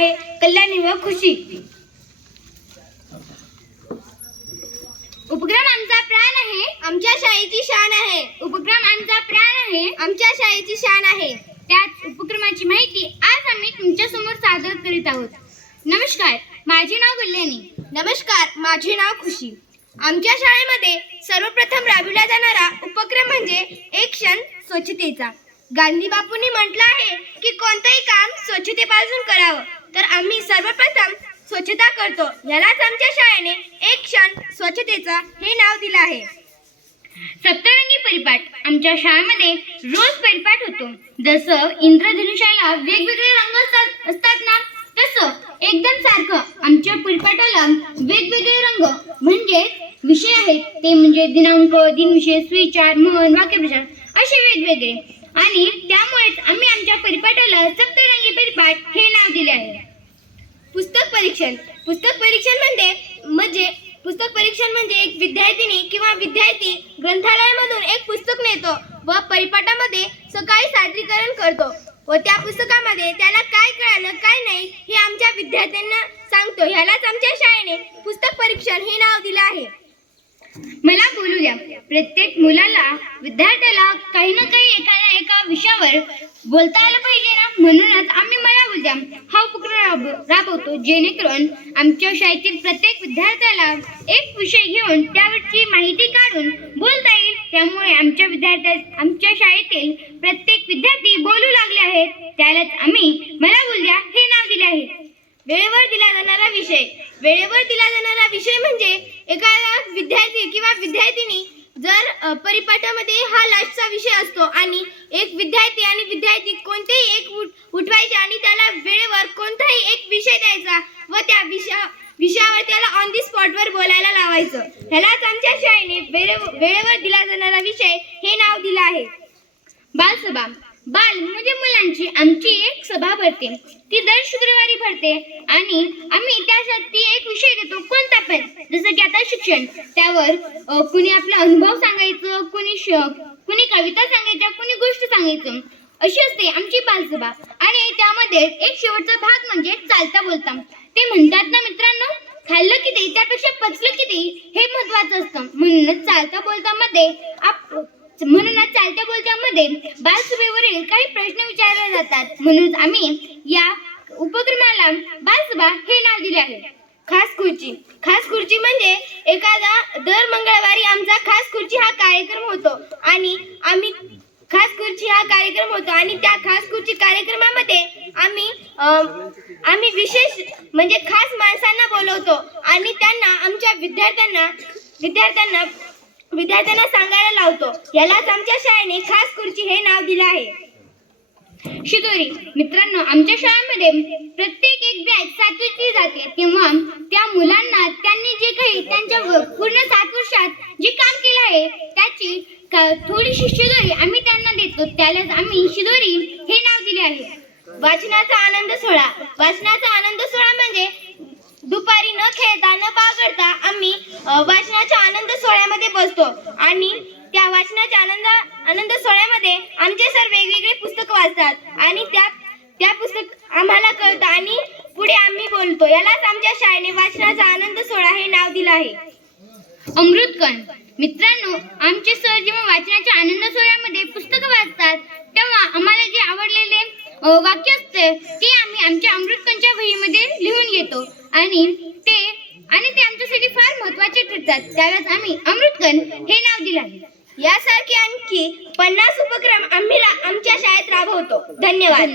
आहे कल्याणी व खुशी. उपक्रम आमचा प्राण आहे. आमच्या शाळेची शान आहे. उपक्रम आमचा प्राण आहे. आमच्या शाळेची शान आहे. त्याच उपक्रमाची माहिती आज आम्ही तुमच्यासमोर सादर करीत आहोत. नमस्कार माझे नाव कल्याणी. नमस्कार माझे नाव खुशी. आमच्या शाळेमध्ये सर्वप्रथम राबविला जाणारा उपक्रम म्हणजे एक क्षण स्वच्छतेचा. गांधी बापूंनी म्हटलं आहे की कोणतंही काम स्वच्छतेपासून करावं. तर आम्ही सर्वप्रथम स्वच्छता करतो. यालाच आमच्या शाळेने एक क्षण स्वच्छतेचा हे नाव दिलं आहे. सप्तरंगी परिपाठ आमच्या शाळेमध्ये रोज परिपाठ होतो. जसं इंद्रधनुष्याला वेगवेगळे रंग असतात असतात ना तसं एकदम सारखं आमच्या परिपाठाला वेगवेगळे रंग म्हणजे विषय आहेत. ते म्हणजे दिनांक दिनविशेष विचार मन वाक्यप्रचार असे वेगवेगळे. आणि त्यामुळेच आम्ही आमच्या परिपाठाला सप्तरंगी परिपाठ हे नाव दिले आहे. पुस्तक परीक्षण. पुस्तक परीक्षण म्हणजे म्हणजे पुस्तक परीक्षण म्हणजे एक विद्यार्थिनी किंवा विद्यार्थी ग्रंथालयामधून एक पुस्तक नेतो व परिपाठामध्ये सकाळी सादरीकरण करतो व त्या पुस्तकामध्ये त्याला काय कळालं काय नाही हे आमच्या विद्यार्थ्यांना सांगतो. ह्यालाच आमच्या शाळेने पुस्तक परीक्षण हे नाव दिलं आहे. मला बोलू द्या. प्रत्येक मुलाला विद्यार्थ्याला काही ना काही एका एका विषयावर बोलता आलं पाहिजे ना? म्हणूनच आम्ही मला उद्या हा उपक्रम राब- राबवतो. जेणेकरून आमच्या शाळेतील प्रत्येक विद्यार्थ्याला एक विषय घेऊन त्यावरची माहिती काढून बोलता येईल. त्यामुळे आमच्या विद्यार्थ्या आमच्या शाळेतील प्रत्येक विद्यार्थी बोलू लागले आहेत. त्यालाच आम्ही मला बोलल्या हे नाव दिले आहे. वेळेवर दिला जाणारा विषय. वेळेवर दिला जाणारा विषय म्हणजे एखादा विद्यार्थी किंवा विद्यार्थिनी जर परिपाठामध्ये हा लाईफचा विषय असतो आणि एक विद्यार्थी आणि विद्यार्थी कोणतेही एक उठ उठवायचे आणि त्याला वेळेवर कोणताही एक विषय द्यायचा व त्या विषया विषयावर त्याला ऑन दी स्पॉटवर बोलायला लावायचं. ह्यालाच आमच्या शाळेने वेळे वेळेवर दिला जाणारा विषय हे नाव दिलं आहे. बालसभा. बाल म्हणजे मुलांची आमची एक सभा भरते. ती दर शुक्रवारी भरते आणि आम्ही त्यासाठी एक विषय देतो कोणता पण. जसं की आता शिक्षण. त्यावर कुणी आपला अनुभव सांगायचं कुणी श कुणी कविता सांगायच्या कुणी गोष्ट सांगायचं. अशी असते आमची बालसभा. आणि त्यामध्ये एक शेवटचा भाग म्हणजे चालता बोलता. ते म्हणतात ना मित्रांनो खाल्लं किती त्यापेक्षा पचलं किती हे महत्वाचं असतं. म्हणूनच चालता बोलता मध्ये आप चालत्या बोलत्यामध्ये बालसभेवरील काही प्रश्न विचारले जातात. म्हणून आम्ही या उपक्रमाला बालसभा हे नाव दिले आहे. खास खुर्ची. खास खुर्ची म्हणजे एखादा दर मंगळवारी आमचा खास खुर्ची हा कार्यक्रम होतो. आणि आम्ही खास खुर्ची हा कार्यक्रम होतो. आणि त्या खास खुर्ची कार्यक्रमामध्ये आम्ही आम्ही विशेष म्हणजे खास माणसांना बोलवतो. आणि त्यांना आमच्या विद्यार्थ्यांना विद्यार्थ्यांना विद्यार्थ्यांना सांगायला लावतो. यालाच आमच्या शाळेने खास खुर्ची हे नाव दिलं आहे. शिदोरी मित्रांनो आमच्या शाळेमध्ये प्रत्येक एक बॅच सातवीची जाते. तेव्हा त्या मुलांना त्यांनी जे काही त्यांच्या पूर्ण सात वर्षात जे काम केलं आहे त्याची थोडीशी शिदोरी आम्ही त्यांना देतो. त्यालाच आम्ही शिदोरी हे नाव दिले आहे. वाचनाचा आनंद सोहळा. वाचनाचा आनंद सोहळा म्हणजे दुपारी न खेळता न बागडता आम्ही वाचनाचा आनंद बसतो. आणि त्या वाचनाच्या आनंद आनंद सोहळ्यामध्ये आमचे सर वेगवेगळे पुस्तकं वाचतात. आणि त्या त्या पुस्तक आम्हाला कळतं आणि पुढे आम्ही बोलतो. यालाच आमच्या शाळेने वाचनाचा आनंद सोहळा हे नाव दिलं आहे. अमृतकण मित्रांनो आमचे सर जेव्हा वाचनाच्या आनंद सोहळ्यामध्ये पुस्तकं वाचतात तेव्हा आम्हाला जे आवडलेले वाक्य असते ते आम्ही आमच्या अमृतकणच्या वहीमध्ये लिहून घेतो. आणि ते आमच्यासाठी फार महत्त्वाचे ठरतात. त्यावेळेस आम्ही अमृतकण हे नाव दिलं आहे. यासारखे आणखी पन्नास उपक्रम आम्ही आमच्या शाळेत राबवतो. धन्यवाद.